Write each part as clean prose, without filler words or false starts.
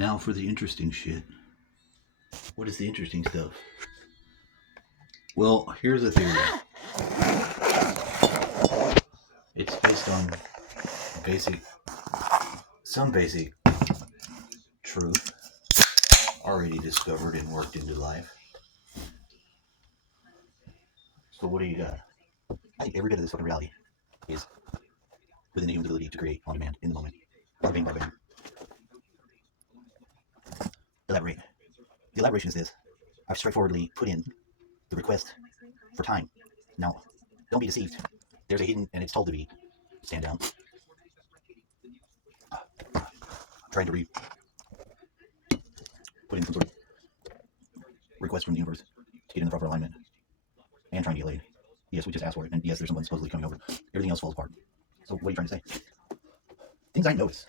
Now for the interesting shit. What is the interesting stuff? Well, here's a theory. It's based on some basic truth already discovered and worked into life. So what do you got? I think every bit of this fucking reality is within the human's ability to create on demand in the moment. Bada bing, bada bing. Elaborate. The elaboration is this. I've straightforwardly put in the request for time. Now, don't be deceived. There's a hidden, and it's told to be, stand down. I'm trying to put in some sort of request from the universe to get in the proper alignment and trying to get laid. Yes, we just asked for it, and yes, there's someone supposedly coming over. Everything else falls apart. So what are you trying to say? Things I notice,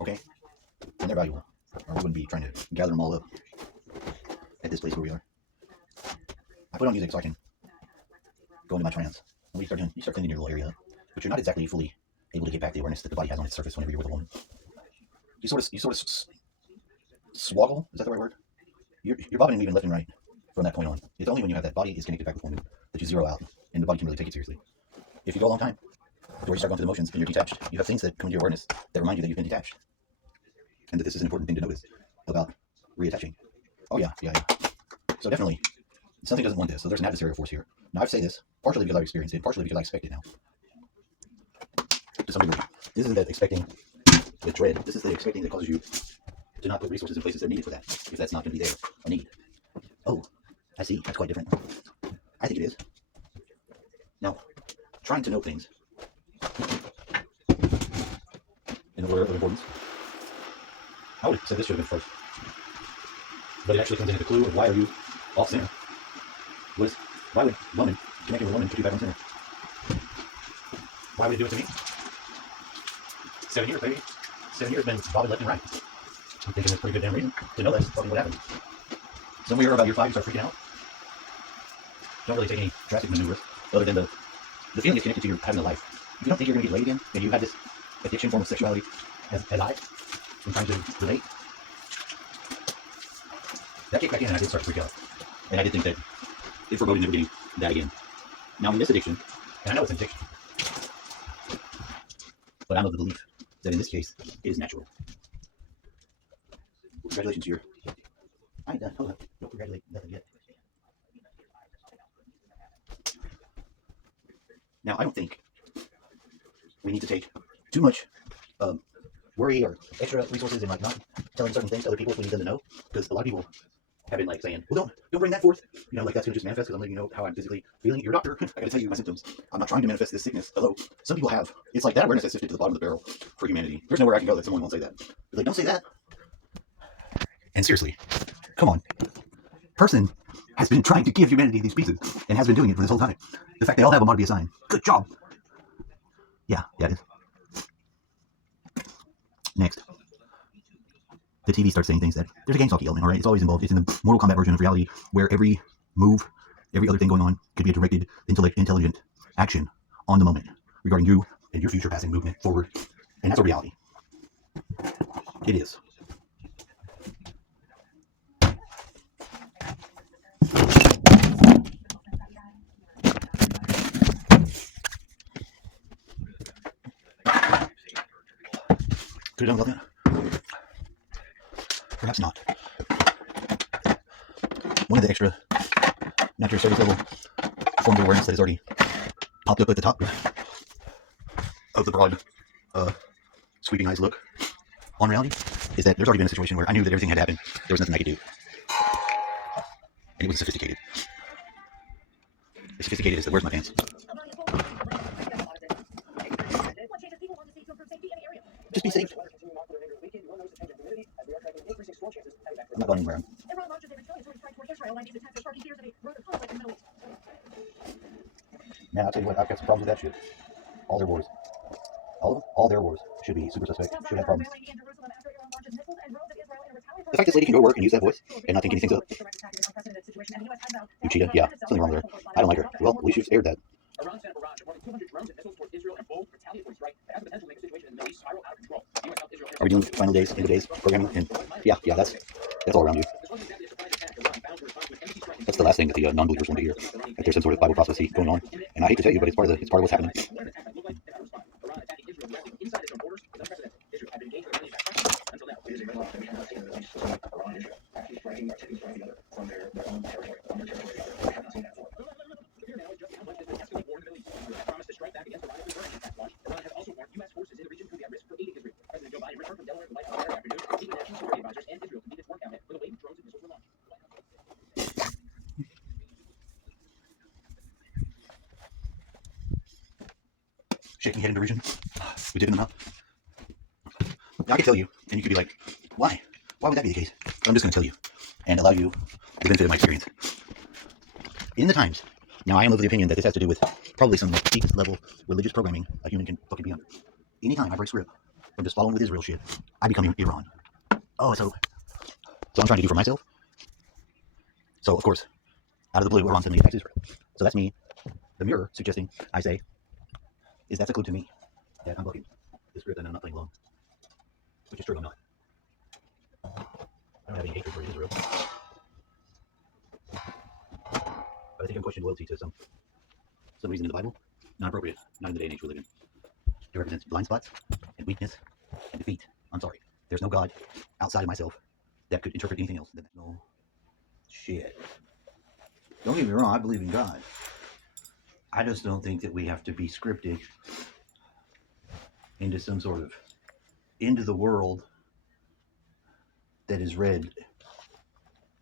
okay? And they're valuable. Or we wouldn't be trying to gather them all up at this place where we are. I put on music so I can go into my trance. And you start cleaning your little area up, but you're not exactly fully able to get back the awareness that the body has on its surface whenever you're with a woman. You sort of swoggle, is that the right word? You're bobbing and weaving left and right from that point on. It's only when you have that body is connected back with woman that you zero out, and the body can really take it seriously. If you go a long time, where you start going through the motions and you're detached, you have things that come into your awareness that remind you that you've been detached. And that this is an important thing to notice about reattaching. Oh yeah. So definitely, something doesn't want this. So there's an adversarial force here. Now I say this partially because I've experienced it, partially because I expect it now. To some degree, this isn't that expecting with dread. This is the expecting that causes you to not put resources in places that are needed for that, if that's not going to be there, a need. Oh, I see. That's quite different. I think it is. Now, trying to know things in order of importance. I would have said this should have been first. But it actually comes in at the clue of why are you off center? Why would woman connecting with a woman put you back on center? Why would it do it to me? 7 years, baby. 7 years been bobbing left and right. I'm thinking it's a pretty good damn reason to know that's fucking what happened. Somewhere about year 5 you start freaking out. Don't really take any drastic maneuvers other than the feeling is connected to your having a life. If you don't think you're going to get laid again, and you have this addiction form of sexuality as I, I'm trying to relate, that kicked back in and I did start to freak out. And I did think that it foreboded never getting that again. Now in this addiction, and I know it's an addiction, but I'm of the belief that in this case, it is natural. Congratulations to your... I ain't done. Hold on. Don't congratulate nothing yet. Now, I don't think we need to take too much worry or extra resources in like not telling certain things to other people if we need them to know. Because a lot of people have been like saying, well, don't bring that forth. You know, like that's going to just manifest because I'm letting you know how I'm physically feeling. You're a doctor. I got to tell you my symptoms. I'm not trying to manifest this sickness. Hello. Some people have. It's like that awareness has sifted to the bottom of the barrel for humanity. There's nowhere I can go that someone won't say that. They're like, don't say that. And seriously, come on. Person has been trying to give humanity these pieces and has been doing it for this whole time. The fact they all have them ought to be a sign. Good job. Yeah, it is. Next. The TV starts saying things that there's a gang stalking element, all right? It's always involved. It's in the Mortal Kombat version of reality where every move, every other thing going on could be a directed, intelligent action on the moment regarding you and your future passing movement forward. And that's a reality. It is. Could have done without that? Perhaps not. One of the extra natural service level forms of awareness that has already popped up at the top of the broad, sweeping eyes look on reality is that there's already been a situation where I knew that everything had happened. There was nothing I could do. And it was sophisticated. As sophisticated as the where's my pants? Just be safe. I'm not going anywhere. Man, I'll tell you what, I've got some problems with that shit. All their wars. All of them? All their wars should be super suspect, should have problems. The fact this lady can go to work and use that voice and not think anything's up. You cheetah? Yeah, something wrong there. I don't like her. Well, at least you've aired that. Iran sent a barrage of more than 200 drones and missiles towards Israel and bold retaliatory strike that has the potential to make the situation in the Middle East spiral out of control. The U.S. South Israel Are we dealing with final days, end of days, programming? And yeah, that's all around you. That's the last thing that the non-believers want to hear. That there's some sort of Bible prophecy going on. And I hate to tell you, but it's part of what's happening. Shaking head in derision. We dipping them out. Now, I could tell you, and you could be like, why? Why would that be the case? I'm just going to tell you and allow you the benefit of my experience. In the times, now I am of the opinion that this has to do with probably some deep level religious programming a human can fucking be under. Anytime I break script from just following with Israel shit, I become Iran. Oh, so I'm trying to do for myself. So, of course, out of the blue, Iran suddenly attacks Israel. So that's me, the mirror, suggesting, I say, is that's a clue to me that I'm bucking the script and I'm not playing alone. Which is true, I'm not. I don't have any hatred for Israel. But I think I'm questioning loyalty to some reason in the Bible. Not appropriate, not in the day and age we live in. It represents blind spots and weakness and defeat. I'm sorry. There's no God outside of myself that could interpret anything else. No shit. Don't get me wrong, I believe in God. I just don't think that we have to be scripted into some sort of into the world that is read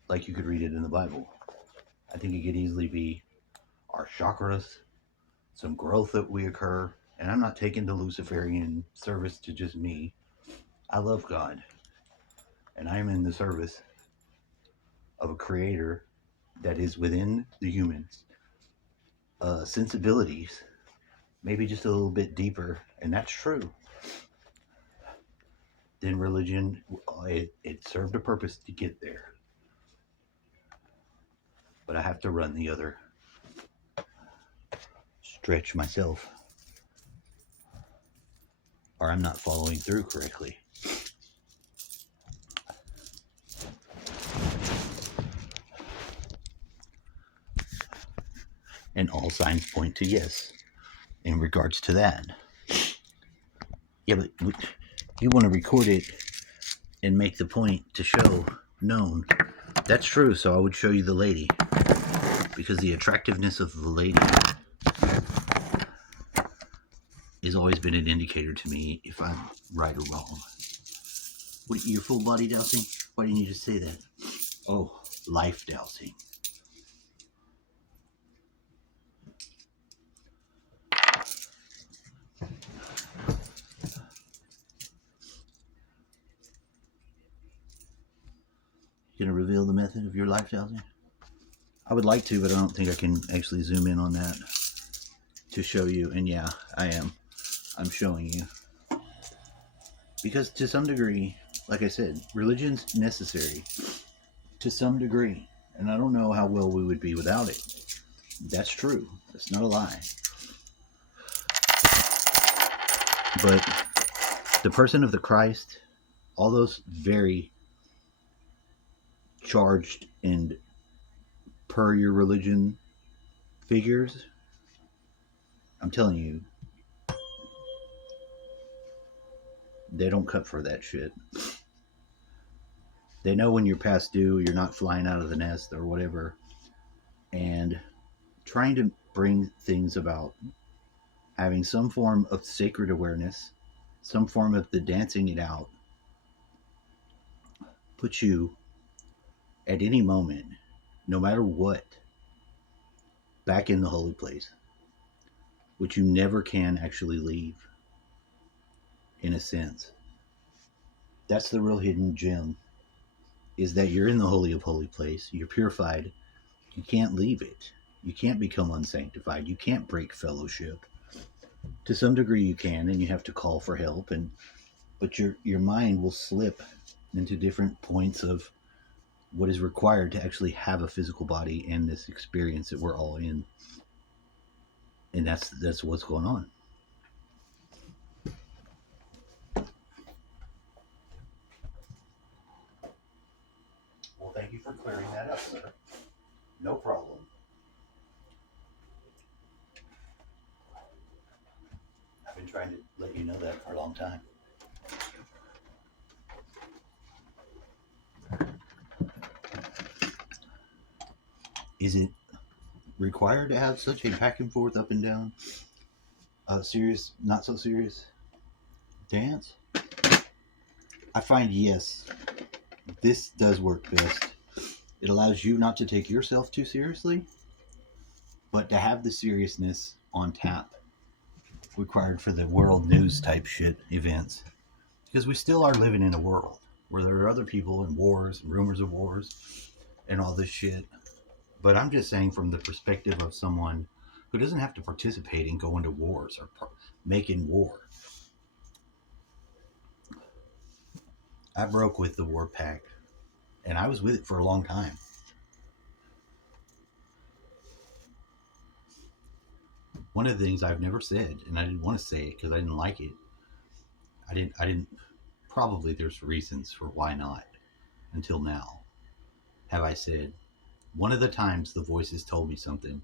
like you could read it in the Bible. I think it could easily be our chakras, some growth that we occur, and I'm not taking the Luciferian service to just me. I love God, and I am in the service of a creator that is within the humans' sensibilities, maybe just a little bit deeper, and that's true. Then religion, it served a purpose to get there. But I have to run the other stretch myself, or I'm not following through correctly. And all signs point to yes in regards to that. Yeah, but you want to record it and make the point to show known. That's true, so I would show you the lady. Because the attractiveness of the lady has always been an indicator to me if I'm right or wrong. What, you're full body dowsing? Why didn't you just say that? Oh, life dowsing. You gonna reveal the method of your life dowsing? I would like to, but I don't think I can actually zoom in on that to show you. And yeah, I am. I'm showing you. Because to some degree, like I said, religion's necessary to some degree. And I don't know how well we would be without it. That's true. That's not a lie. But the person of the Christ, all those very charged and per your religion figures, I'm telling you, they don't cut for that shit. They know when you're past due, you're not flying out of the nest or whatever. And trying to bring things about having some form of sacred awareness, some form of the dancing it out, puts you at any moment, no matter what, back in the holy place, which you never can actually leave, in a sense. That's the real hidden gem, is that you're in the holy of holy place, you're purified, you can't leave it. You can't become unsanctified. You can't break fellowship. To some degree you can, and you have to call for help, but your mind will slip into different points of what is required to actually have a physical body and this experience that we're all in. And that's what's going on. Well, thank you for clearing that up, sir. No problem. I've been trying to let you know that for a long time. Is it required to have such a back and forth, up and down, serious, not so serious dance? I find, yes, this does work best. It allows you not to take yourself too seriously, but to have the seriousness on tap required for the world news type shit events. Because we still are living in a world where there are other people and wars and rumors of wars and all this shit. But I'm just saying from the perspective of someone who doesn't have to participate in going to wars or making war. I broke with the war pact, and I was with it for a long time. One of the things I've never said, and I didn't want to say it because I didn't like it. I didn't. Probably there's reasons for why not. Until now, have I said one of the times the voices told me something,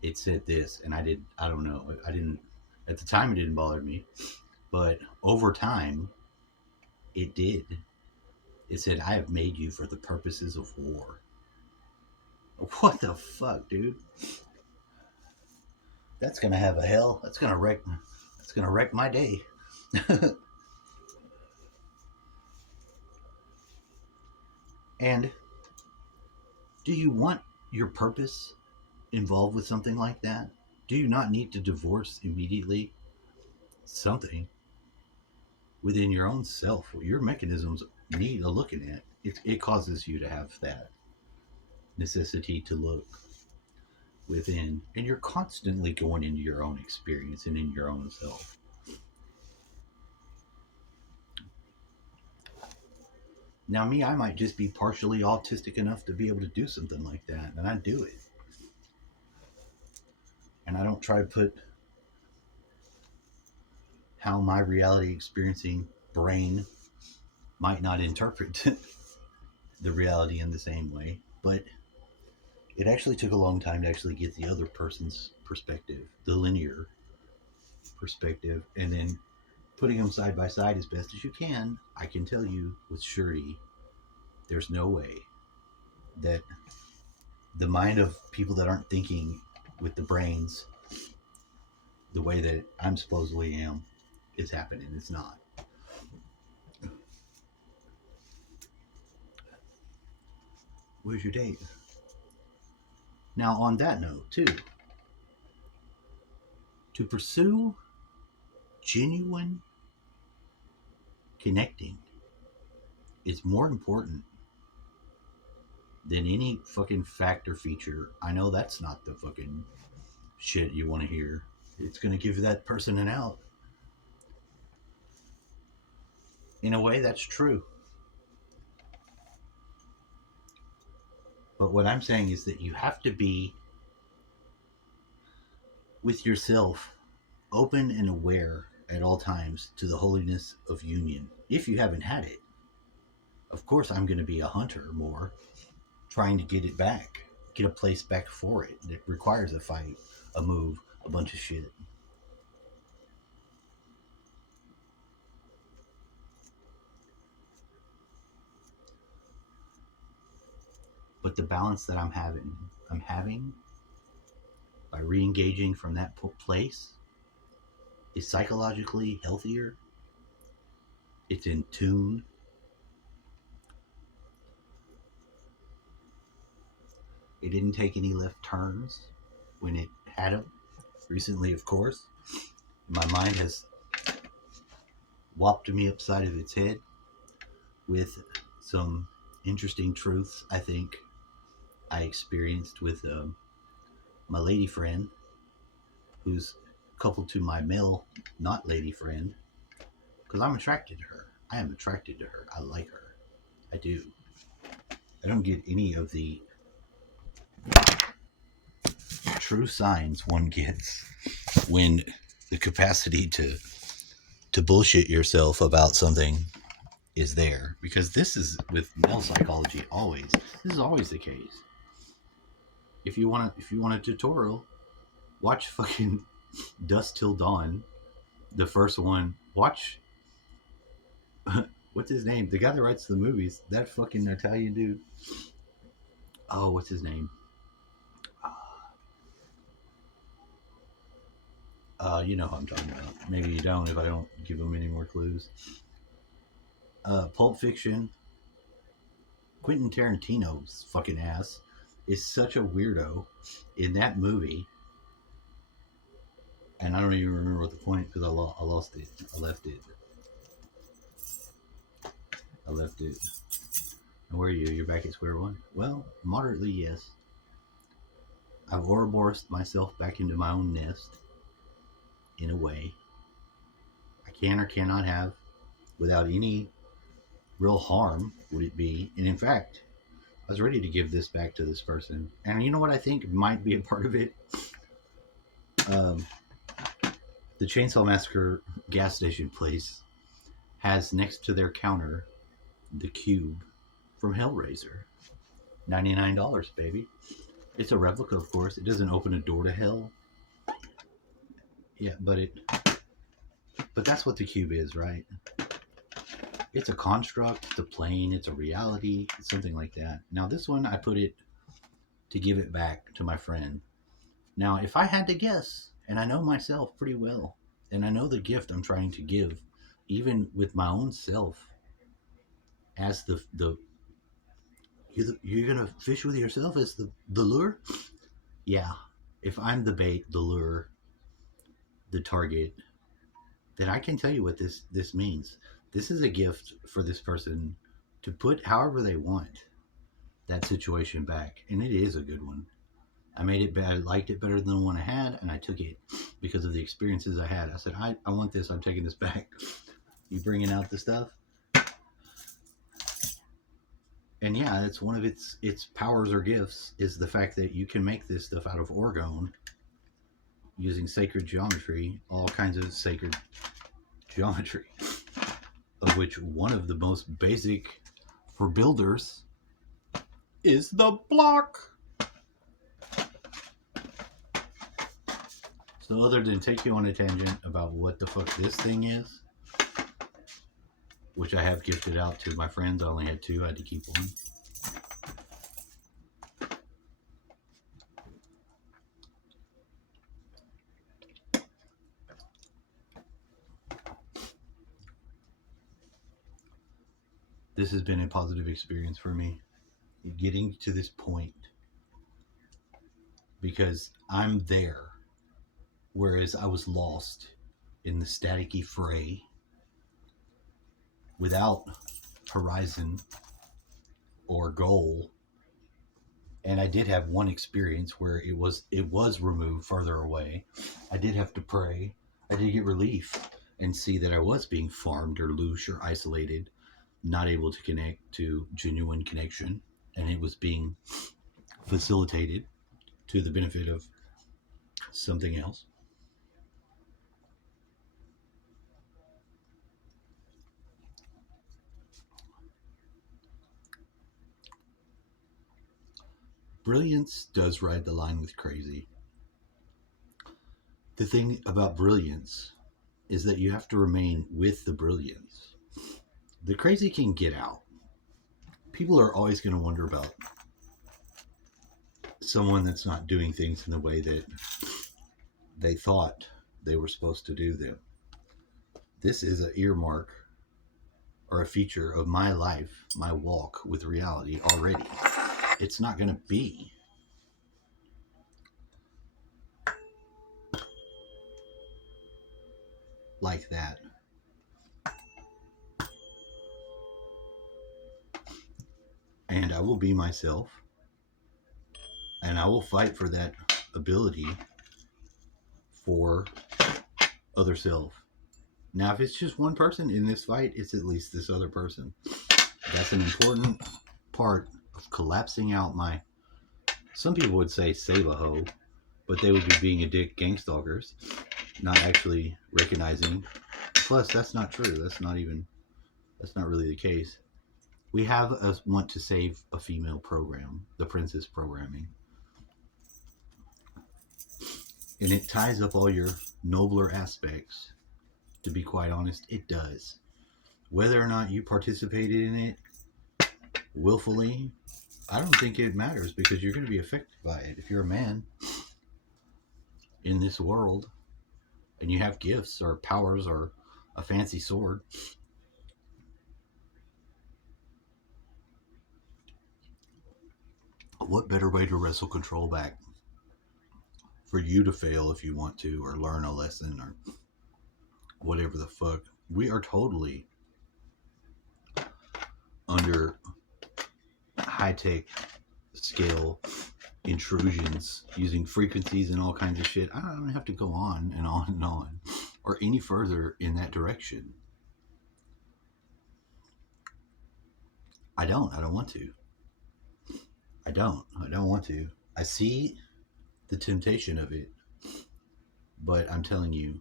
it said this, and I don't know. I didn't at the time. It didn't bother me, but over time, it did. It said, "I have made you for the purposes of war." What the fuck, dude? That's gonna have a hell. That's gonna wreck my day. And do you want your purpose involved with something like that? Do you not need to divorce immediately something within your own self? Your mechanisms need a looking at. It causes you to have that necessity to look within, and you're constantly going into your own experience and in your own self. Now, me, I might just be partially autistic enough to be able to do something like that, and I do it. And I don't try to put how my reality experiencing brain might not interpret the reality in the same way, but it actually took a long time to actually get the other person's perspective, the linear perspective, and then putting them side by side as best as you can. I can tell you with surety, there's no way that the mind of people that aren't thinking with the brains the way that I'm supposedly am is happening. It's not. Where's your date? Now, on that note, too, to pursue genuine connecting is more important than any fucking fact or feature. I know that's not the fucking shit you want to hear. It's going to give that person an out. In a way, that's true. But what I'm saying is that you have to be with yourself open and aware at all times to the holiness of union. If you haven't had it, of course, I'm going to be a hunter more, trying to get it back, get a place back for it. It requires a fight, a move, a bunch of shit. But the balance that I'm having by re-engaging from that place is psychologically healthier. It's in tune. It didn't take any left turns when it had them. Recently, of course. My mind has whopped me upside of its head with some interesting truths, I think, I experienced with my lady friend, who's coupled to my male, not lady friend, because I'm attracted to her. I am attracted to her. I like her. I do. I don't get any of the true signs one gets when the capacity to bullshit yourself about something is there, because this is with male psychology always. This is always the case. If you want a tutorial, watch fucking Dusk Till Dawn, the first one. Watch what's his name? The guy that writes the movies. That fucking Italian dude. Oh, what's his name? You know who I'm talking about. Maybe you don't if I don't give him any more clues. Pulp Fiction. Quentin Tarantino's fucking ass is such a weirdo in that movie. And I don't even remember what the point, because I lost it. I left it. And where are you? You're back at square one? Well, moderately, yes. I've Ouroboros myself back into my own nest, in a way. I can or cannot have, without any real harm, would it be. And in fact, I was ready to give this back to this person. And you know what I think might be a part of it? The Chainsaw Massacre gas station place has next to their counter the cube from Hellraiser. $99, baby. It's a replica, of course. It doesn't open a door to hell. Yeah, but that's what the cube is, right? It's a construct, it's a plane, it's a reality, it's something like that. Now this one, I put it to give it back to my friend. Now, if I had to guess, and I know myself pretty well, and I know the gift I'm trying to give, even with my own self, as the you're gonna fish with yourself as the lure. Yeah, if I'm the bait, the lure, the target, then I can tell you what this means. This is a gift for this person to put however they want that situation back, and it is a good one. I made it bad. I liked it better than the one I had, and I took it because of the experiences I had. I said, I want this. I'm taking this back. You bringing out the stuff? And yeah, it's one of its powers or gifts is the fact that you can make this stuff out of orgone using sacred geometry, all kinds of sacred geometry, of which one of the most basic for builders is the block. So other than take you on a tangent about what the fuck this thing is, which I have gifted out to my friends, I only had two, I had to keep one. This has been a positive experience for me, getting to this point, because I'm there, whereas I was lost in the staticky fray without horizon or goal. And I did have one experience where it was removed further away. I did have to pray. I did get relief and see that I was being farmed or loose or isolated, not able to connect to genuine connection, and it was being facilitated to the benefit of something else. Brilliance does ride the line with crazy. The thing about brilliance is that you have to remain with the brilliance. The crazy can get out. People are always going to wonder about someone that's not doing things in the way that they thought they were supposed to do them. This is an earmark or a feature of my life, my walk with reality already. It's not going to be like that. And I will be myself, and I will fight for that ability for other self. Now, if it's just one person in this fight, it's at least this other person. That's an important part of collapsing out my, some people would say save a hoe, but they would be being a dick gangstalkers, not actually recognizing. Plus, that's not true. That's not even That's not really the case. We have a want to save a female program, the princess programming, and it ties up all your nobler aspects. To be quite honest, it does. Whether or not you participated in it willfully, I don't think it matters because you're going to be affected by it. If you're a man in this world and you have gifts or powers or a fancy sword, what better way to wrestle control back for you to fail if you want to, or learn a lesson, or whatever the fuck? We are totally under high tech scale intrusions using frequencies and all kinds of shit. I don't have to go on and on and on or any further in that direction. I don't. I don't want to. I don't. I don't want to. I see the temptation of it, but I'm telling you,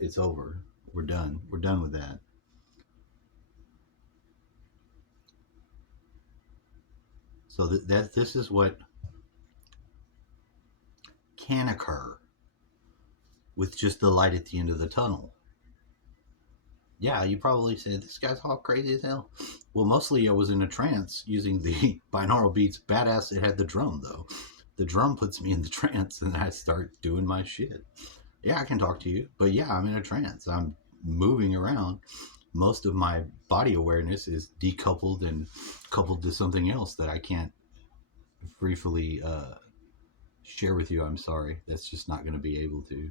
it's over. We're done. We're done with that. So that this is what can occur with just the light at the end of the tunnel. Yeah, you probably said this guy's all crazy as hell. Well, mostly I was in a trance using the binaural beats. Badass, it had the drum though. The drum puts me in the trance, and I start doing my shit. Yeah, I can talk to you, but yeah, I'm in a trance. I'm moving around. Most of my body awareness is decoupled and coupled to something else that I can't briefly share with you. I'm sorry. That's just not going to be able to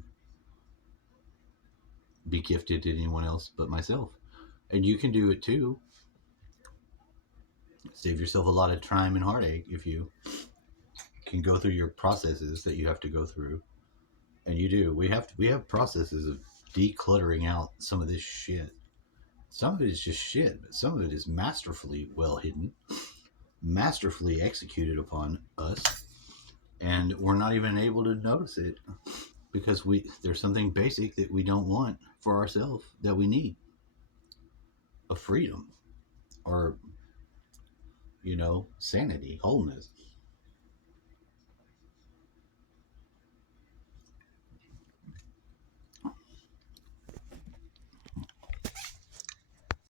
be gifted to anyone else but myself. And you can do it too. Save yourself a lot of time and heartache if you can go through your processes that you have to go through. And you do. We have processes of decluttering out some of this shit. Some of it is just shit, but some of it is masterfully well hidden, masterfully executed upon us, and we're not even able to notice it because we there's something basic that we don't want for ourselves that we need, a freedom or sanity, wholeness.